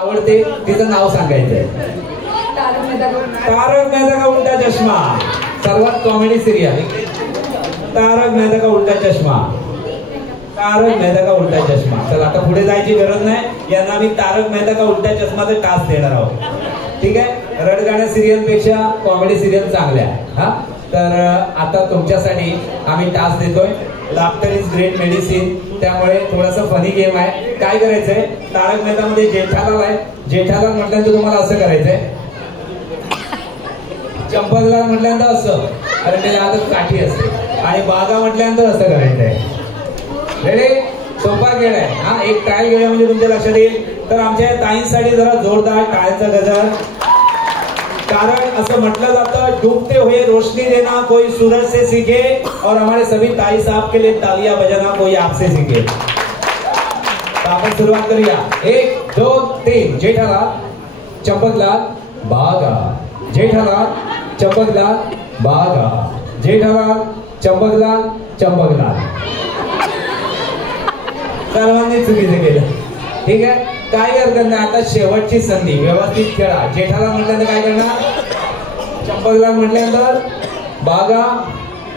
आवडते तिचं नाव सांगायचंय. तारक मेहता का उल्टा चष्मा सर्वात कॉमेडी सिरियल. तारक मेहता का उल्टा चष्मा. तारक मेहता का उल्टा चष्मा. चला आता पुढे जायची गरज नाही. यांना मी तारक मेहता का उल्टा चष्माचा टास्क देणार आहोत. ठीक आहे. रडगाण्या सिरियल पेक्षा कॉमेडी सिरियल चांगल्या. हा तर आता तुमच्यासाठी आम्ही टास्क देतोय. Laughter is great medicine. त्यामुळे थोडासा फनी गेम आहे. काय करायचंय, तारक मेहता मध्ये जेठालाल आहे. जेठालाल म्हटल्यानंतर तुम्हाला असं करायचंय. चंपकलाल म्हटल्यानंतर असं, अरे त्याच्या हातात काठी असते. आणि बागा म्हटल्यानंतर असं करायचंय. रेडी? सोपा खेळ आहे हा. एक टाळी घेऊया म्हणजे तुमच्या लक्षात येईल. तर आमच्या ताईंसाठी जरा जोरदार टाळ्यांचा गजर. कारण असं म्हटलं जातं, डूबते हुए रोशनी देना कोई सूरज से सीखे और हमारे सभी ताई साहब के लिए तालियां बजाना कोई आपसे सीखे. तो आपण सुरुवात करूया. 1 2 3. जेठालाल, चंपकलाल, बागा. जेठालाल, चंपकलाल, बागा. जेठालाल, चंपकलाल, चंपकलाल. सर्वांनी चुकीचं केलं. ठीक आहे. काय हरकत नाही. आता शेवटची संधी, व्यवस्थित खेळा. जेठालाल म्हटल्यानंतर काय करणार, चंपकलाल म्हटल्यानंतर बागा.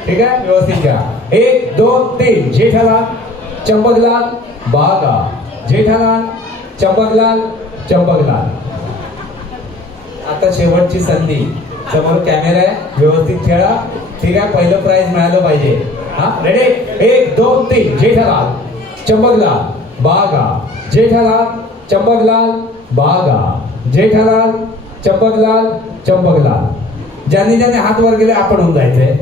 ठीक आहे. व्यवस्थित खेळा. 1 2 3. जेठालाल, चंपकलाल, बागा. जेठालाल, चंपकलाल, चंपकलाल. आता शेवटची संधी. समोर कॅमेरा आहे. व्यवस्थित खेळा. ठीक आहे. पहिलं प्राइज मिळालं पाहिजे. हा रेडी? 1 2 3. जेठालाल, चंपकलाल, बागा. जेठालाल, चंपकलाल, बागा. जेठालाल, चंपकलाल, चंपकलाल. ज्यांनी ज्यांनी हात वर केले आपण होऊन जायचंय.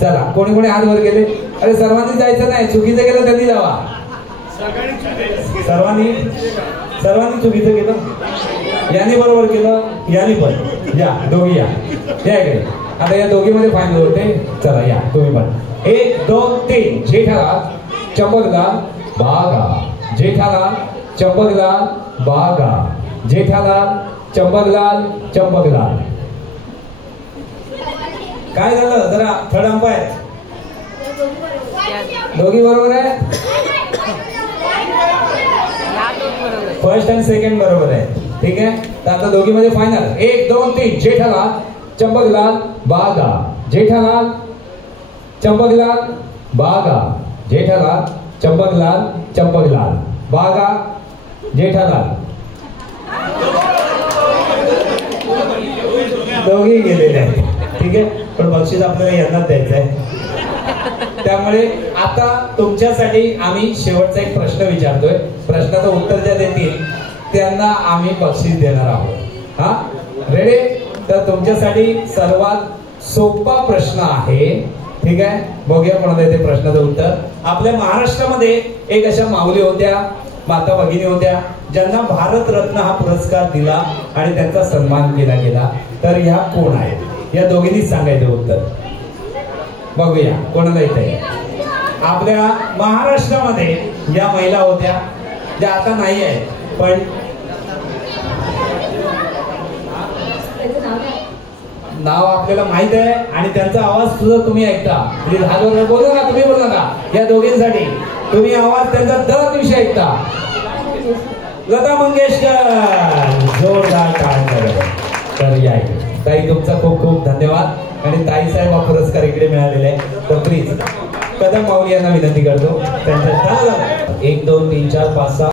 चला, कोणी कोणी हात वर केले? अरे सर्वांनी जायचं नाही. चुकीचं केलं त्यांनी जावा. सर्वांनी चुकीचं केलं. यांनी बरोबर केलं, यांनी पण. या दोघी या इकडे. आता या दोघीमध्ये फायनल होते. चला या तुम्ही पण. 1 2 3. जेठालाल, चंपकलाल, बागा. जेठालाल, चंपकलाल, बागा. जेठालाल, चंपकलाल, चंपकलाल. काय झालं? जरा थर्ड अंपायर. दोघी बरोबर आहे. फर्स्ट अँड सेकंड बरोबर आहे. ठीक आहे. तर आता दोघी मध्ये फायनल. 1 2 3. जेठालाल, चंपकलाल, बागा. जेठालाल, चंपकलाल, बागा. जेठालाल, चंपकलाल, चंपकलाल, बागा. जेठालाल. दोघी गेलेले आहेत. ठीक आहे. पण बक्षीस आपल्याला यांनाच द्यायचं आहे. त्यामुळे आता तुमच्यासाठी आम्ही शेवटचा एक प्रश्न विचारतोय. प्रश्नाचं उत्तर ज्या देतील त्यांना आम्ही बक्षीस देणार आहोत. हा रेडी? तर तुमच्यासाठी सर्वात सोपा प्रश्न आहे. ठीक आहे. बघूया कोणाला येते प्रश्नाचं उत्तर. आपल्या महाराष्ट्रामध्ये एक अशा माऊली होत्या, माता भगिनी होत्या, ज्यांना भारत रत्न हा पुरस्कार दिला आणि त्यांचा सन्मान केला गेला. तर ह्या कोण आहेत? या दोघींनीच सांगायचं उत्तर. बघूया कोणाला येते. आपल्या महाराष्ट्रामध्ये या महिला होत्या, ज्या आता नाही आहेत, पण नाव आपल्याला माहित आहे आणि त्यांचा आवाज सुद्धा तुम्ही ऐकता. प्लीज हात बोलू ना, तुम्ही बोलू नका. या दोघींसाठी तुम्ही आवाज त्यांचा दर दिवशी ऐकता. लता मंगेशकर. जोरदार टाळ्या. तर या ताई, तुमचा खूप खूप धन्यवाद. आणि ताई साहेब हा पुरस्कार इकडे मिळालेला आहे. तर प्लीज कदम माऊली यांना विनंती करतो त्यांच्या 1 2 3 4 5 6